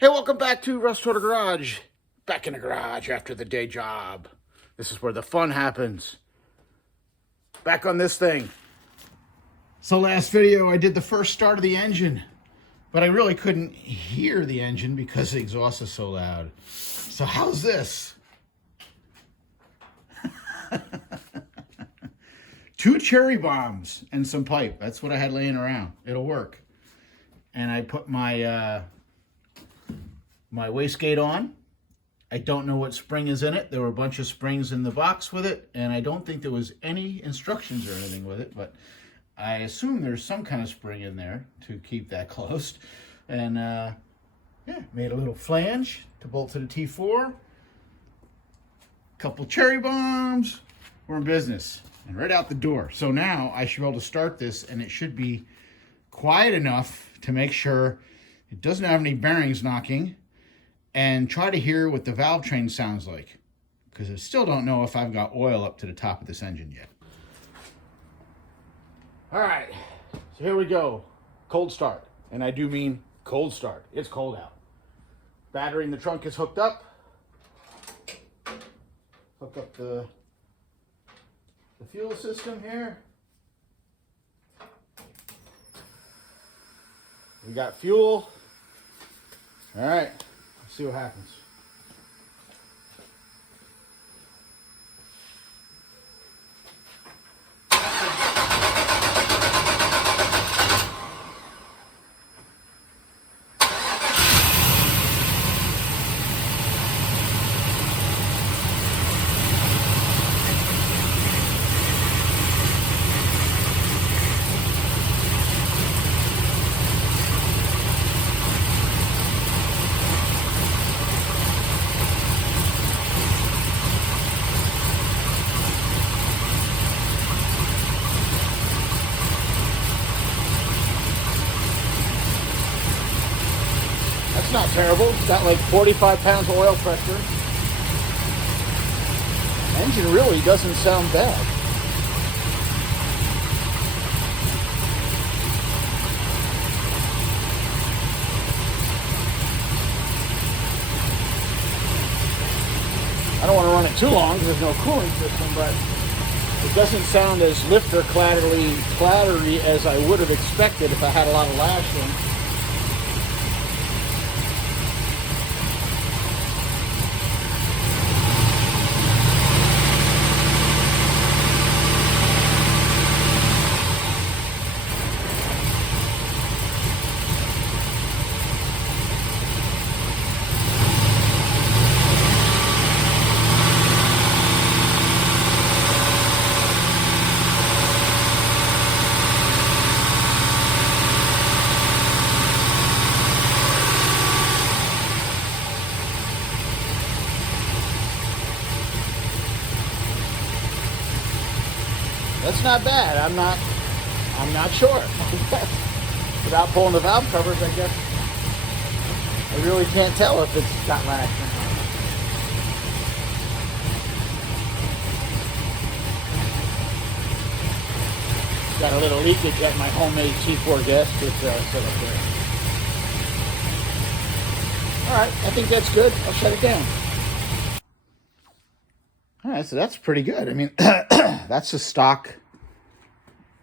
Hey, welcome back to Russ Total Garage. Back in the garage after the day job. This is where the fun happens. Back on this thing. So last video I did the first start of the engine, but I really couldn't hear the engine because the exhaust is so loud. So how's this? 2 cherry bombs and some pipe. That's what I had laying around. It'll work. And I put my my wastegate on. I don't know what spring is in it. There were a bunch of springs in the box with it, and I don't think there was any instructions or anything with it, but I assume there's some kind of spring in there to keep that closed. And yeah, made a little flange to bolt to the T4. Couple cherry bombs. We're in business. And right out the door. So now I should be able to start this, and it should be quiet enough to make sure it doesn't have any bearings knocking, and try to hear what the valve train sounds like, because I still don't know if I've got oil up to the top of this engine yet. All right, so here we go. Cold start, and I do mean cold start. It's cold out. Battery in the trunk is hooked up. Hook up the fuel system here. We got fuel. All right, let's see what happens. That's not terrible. It's got like 45 pounds of oil pressure. Engine really doesn't sound bad. I don't want to run it too long because there's no cooling system, but it doesn't sound as lifter clattery as I would have expected if I had a lot of lashing. That's not bad. I'm not sure. Without pulling the valve covers, I guess I really can't tell if it's got lash or not. Got a little leakage at my homemade T4 gasket set up there. Alright, I think that's good. I'll shut it down. Alright, so that's pretty good. I mean, that's a stock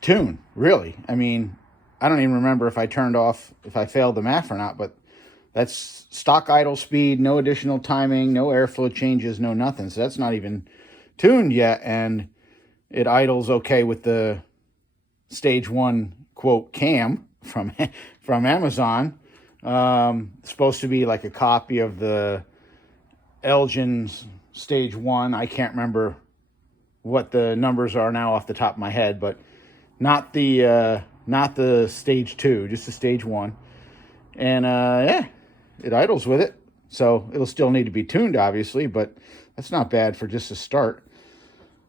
tune, really. I mean, I don't even remember if I failed the MAF or not, but that's stock idle speed, no additional timing, no airflow changes, no nothing. So that's not even tuned yet, and it idles okay with the stage 1 quote cam from Amazon. Supposed to be like a copy of the Elgin's stage 1. I can't remember what the numbers are now off the top of my head, but not the stage 2, just the stage 1. And yeah, it idles with it. So it'll still need to be tuned, obviously, but that's not bad for just a start.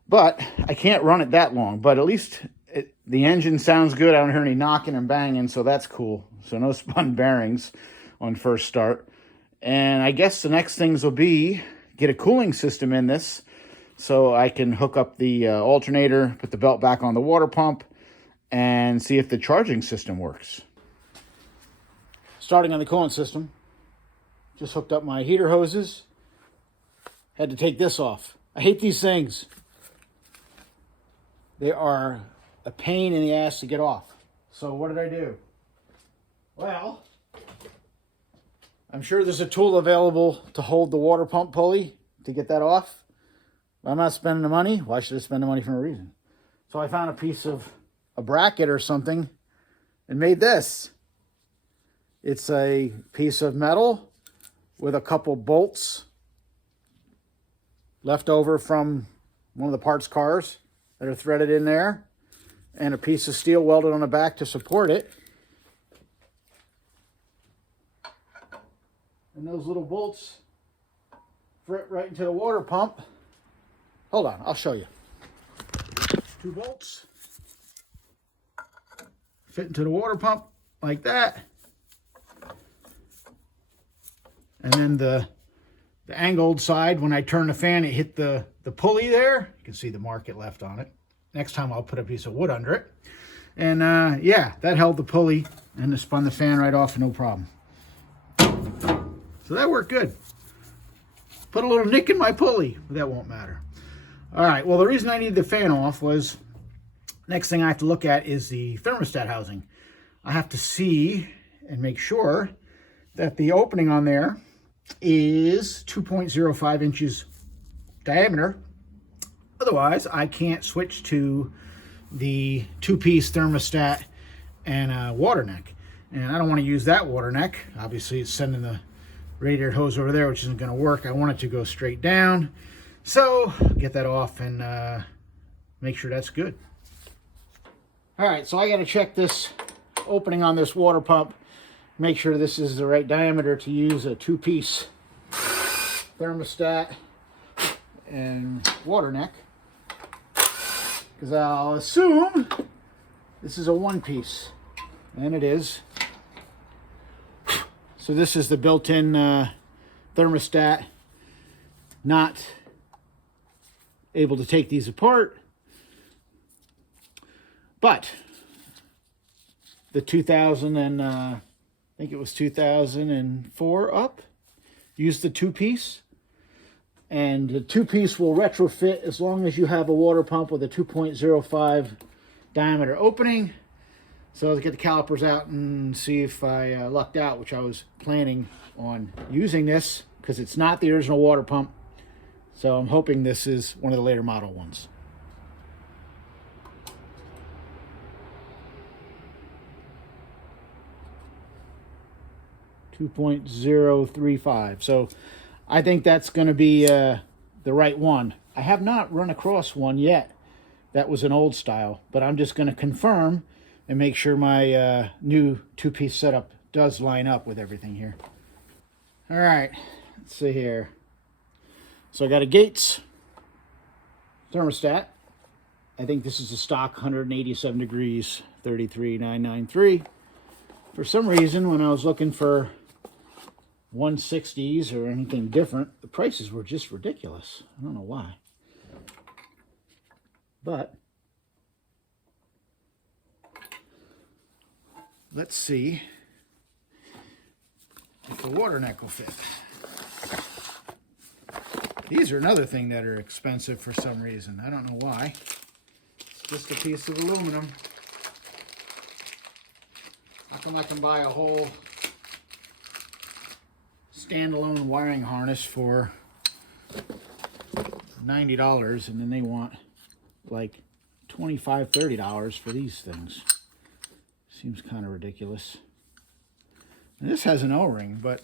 But I can't run it that long, but at least the engine sounds good. I don't hear any knocking and banging, so that's cool. So no spun bearings on first start. And I guess the next things will be get a cooling system in this so I can hook up the alternator, put the belt back on the water pump, and see if the charging system works. Starting on the coolant system. Just hooked up my heater hoses. Had to take this off. I hate these things. They are a pain in the ass to get off. So what did I do? Well, I'm sure there's a tool available to hold the water pump pulley to get that off. I'm not spending the money. Why should I spend the money for no reason? So I found a piece of a bracket or something and made this. It's a piece of metal with a couple bolts left over from one of the parts cars that are threaded in there, and a piece of steel welded on the back to support it. And those little bolts fit right into the water pump. Hold on, I'll show you. 2 bolts fit into the water pump like that. And then the angled side, when I turn the fan, it hit the pulley there. You can see the mark it left on it. Next time I'll put a piece of wood under it. And yeah, that held the pulley and it spun the fan right off, no problem. So that worked good. Put a little nick in my pulley, but that won't matter. All right, well, the reason I needed the fan off was, next thing I have to look at is the thermostat housing. I have to see and make sure that the opening on there is 2.05 inches diameter. Otherwise, I can't switch to the 2-piece thermostat and a water neck. And I don't want to use that water neck. Obviously, it's sending the radiator hose over there, which isn't going to work. I want it to go straight down. So, get that off and make sure that's good. All right, so I got to check this opening on this water pump. Make sure this is the right diameter to use a 2-piece thermostat and water neck. Because I'll assume this is a 1-piece. And it is. So this is the built-in thermostat. Not able to take these apart. But the 2000 and I think it was 2004 up, used the 2-piece. And the 2-piece will retrofit as long as you have a water pump with a 2.05 diameter opening. So let's get the calipers out and see if I lucked out, which I was planning on using this because it's not the original water pump. So I'm hoping this is one of the later model ones. .035. So I think that's going to be the right one. I have not run across one yet that was an old style, but I'm just going to confirm and make sure my new 2-piece setup does line up with everything here. All right, let's see here. So I got a Gates thermostat. I think this is a stock 187 degrees, 33,993. For some reason, when I was looking for 160s or anything different, the prices were just ridiculous. I don't know why. But let's see if the water neck will fit. These are another thing that are expensive for some reason. I don't know why. It's just a piece of aluminum. How come I can buy a whole standalone wiring harness for $90 and then they want like $25, $30 for these things? Seems kind of ridiculous. And this has an O-ring, but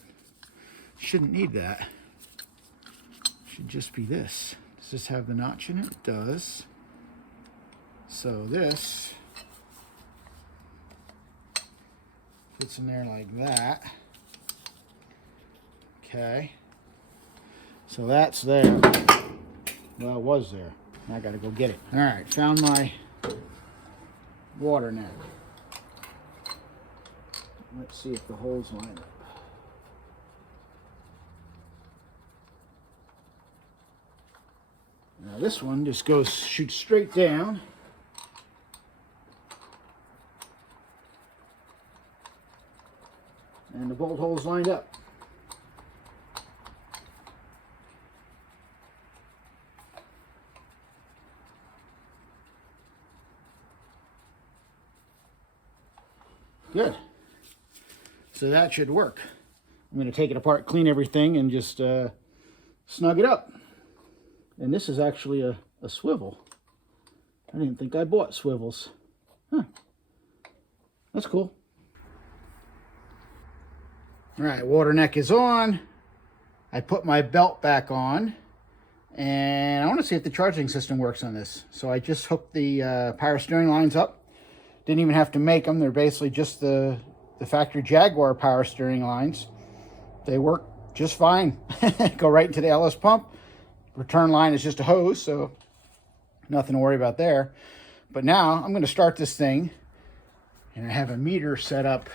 shouldn't need that. Should just be this. Does this have the notch in it? It does. So this fits in there like that. Okay. So that's there. Well, it was there. I gotta go get it. All right, found my water neck. Let's see if the holes line up. Now this one just shoots straight down. And the bolt holes lined up. Good. So that should work. I'm going to take it apart, clean everything, and just snug it up. And this is actually a swivel. I didn't think I bought swivels. Huh. That's cool. All right, water neck is on. I put my belt back on. And I want to see if the charging system works on this. So I just hooked the power steering lines up. Didn't even have to make them. They're basically just the factory Jaguar power steering lines. They work just fine. Go right into the LS pump. Return line is just a hose, so nothing to worry about there. But now I'm going to start this thing, and I have a meter set up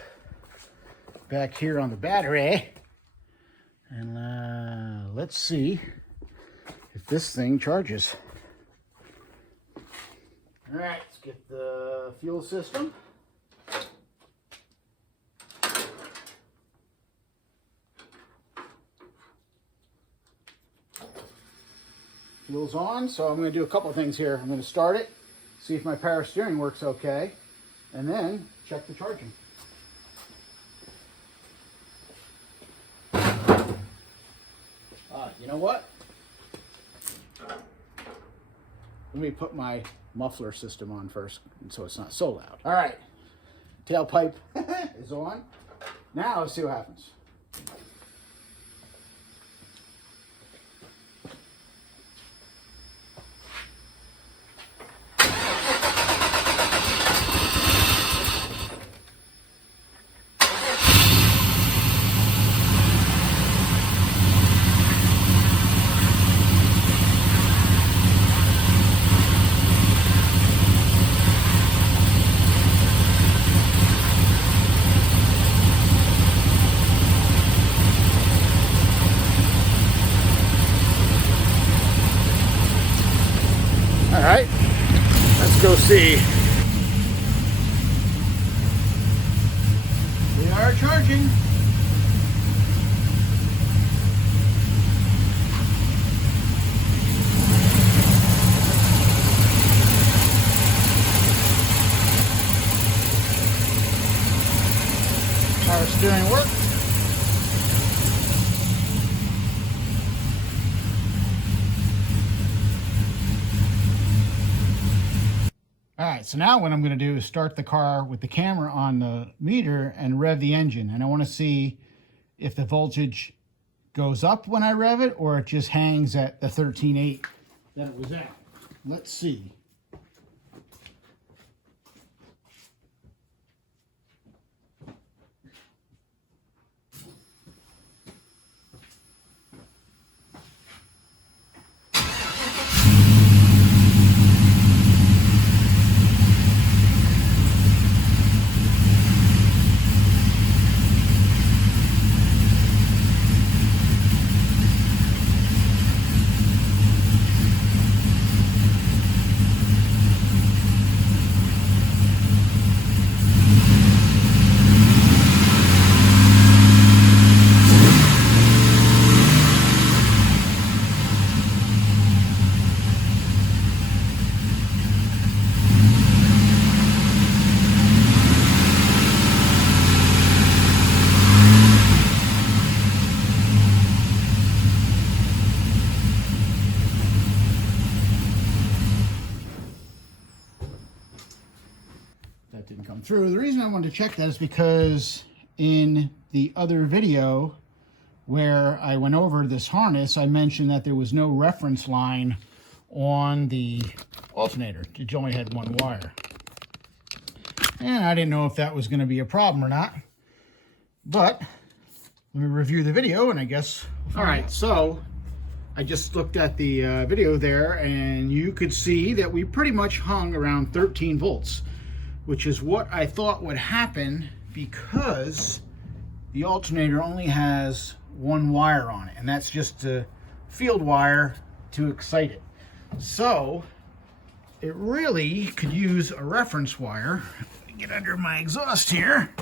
back here on the battery. And let's see if this thing charges. All right, let's get the fuel system. Fuel's on, so I'm going to do a couple of things here. I'm going to start it, see if my power steering works okay, and then check the charging. You know what? Let me put my muffler system on first, so it's not so loud. All right, tailpipe is on. Now let's see what happens. All right, let's go see. We are charging. Power steering works. All right, so now what I'm going to do is start the car with the camera on the meter and rev the engine. And I want to see if the voltage goes up when I rev it or it just hangs at the 13.8 that it was at. Let's see. That didn't come through. The reason I wanted to check that is because in the other video where I went over this harness, I mentioned that there was no reference line on the alternator. It only had one wire. And I didn't know if that was going to be a problem or not. But let me review the video and I guess... All right, so I just looked at the video there and you could see that we pretty much hung around 13 volts, which is what I thought would happen because the alternator only has one wire on it, and that's just a field wire to excite it. So it really could use a reference wire. Get under my exhaust here,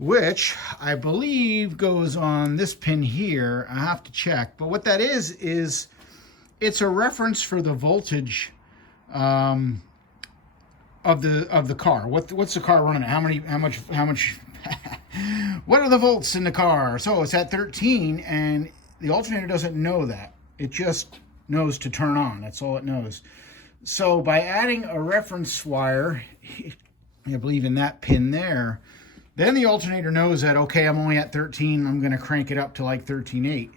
which I believe goes on this pin here. I have to check, but what that is it's a reference for the voltage of the car. What's the car running at? How much what are the volts in the car? So it's at 13, and the alternator doesn't know that. It just knows to turn on. That's all it knows. So by adding a reference wire, I believe in that pin there, then the alternator knows that, okay, I'm only at 13, I'm going to crank it up to like 13.8.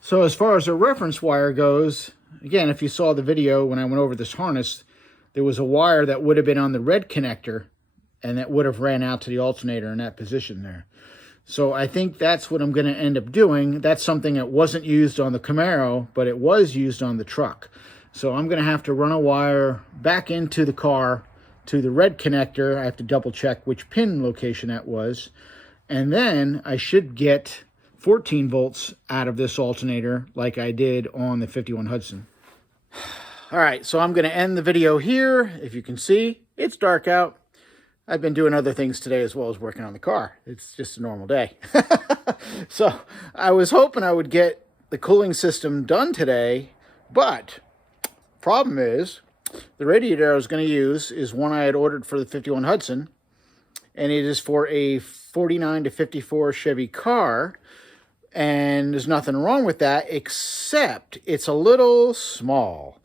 So as far as the reference wire goes, again, if you saw the video when I went over this harness, there was a wire that would have been on the red connector, and that would have ran out to the alternator in that position there. So I think that's what I'm going to end up doing. That's something that wasn't used on the Camaro, but it was used on the truck. So I'm going to have to run a wire back into the car to the red connector. I have to double check which pin location that was. And then I should get 14 volts out of this alternator like I did on the 51 Hudson. All right, so I'm going to end the video here. If you can see, it's dark out. I've been doing other things today as well as working on the car. It's just a normal day. So I was hoping I would get the cooling system done today, but problem is the radiator I was going to use is one I had ordered for the 51 Hudson, and it is for a 49 to 54 Chevy car, and there's nothing wrong with that except it's a little small.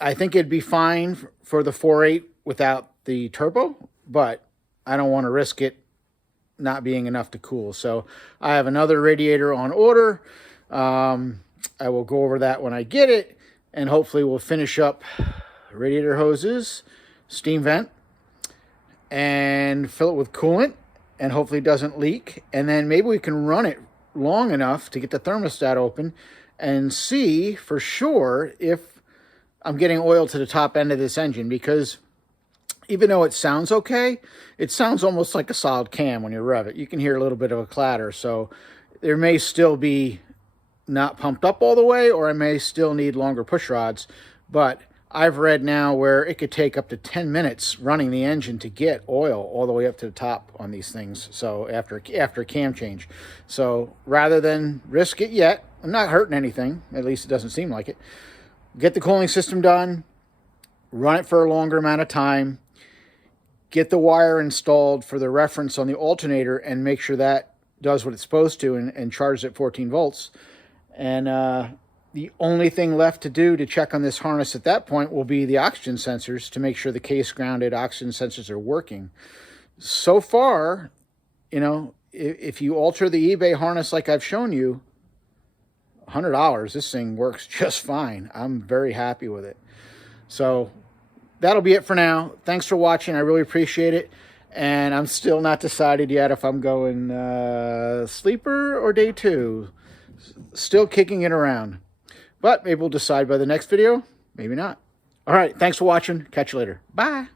I think it'd be fine for the 4.8 without the turbo, but I don't want to risk it not being enough to cool. So I have another radiator on order. I will go over that when I get it, and hopefully we'll finish up radiator hoses, steam vent, and fill it with coolant, and hopefully it doesn't leak. And then maybe we can run it long enough to get the thermostat open and see for sure if I'm getting oil to the top end of this engine, because even though it sounds okay, it sounds almost like a solid cam when you rev it. You can hear a little bit of a clatter, so there may still be not pumped up all the way, or I may still need longer push rods. But I've read now where it could take up to 10 minutes running the engine to get oil all the way up to the top on these things, so after a cam change. So rather than risk it yet, I'm not hurting anything, at least it doesn't seem like it. Get the cooling system done, run it for a longer amount of time, get the wire installed for the reference on the alternator, and make sure that does what it's supposed to and charges at 14 volts. And the only thing left to do to check on this harness at that point will be the oxygen sensors to make sure the case grounded oxygen sensors are working. So far, you know, if you alter the eBay harness like I've shown you, $100, this thing works just fine. I'm very happy with it. So that'll be it for now. Thanks for watching. I really appreciate it. And I'm still not decided yet if I'm going sleeper or day 2. Still kicking it around. But maybe we'll decide by the next video. Maybe not. All right. Thanks for watching. Catch you later. Bye.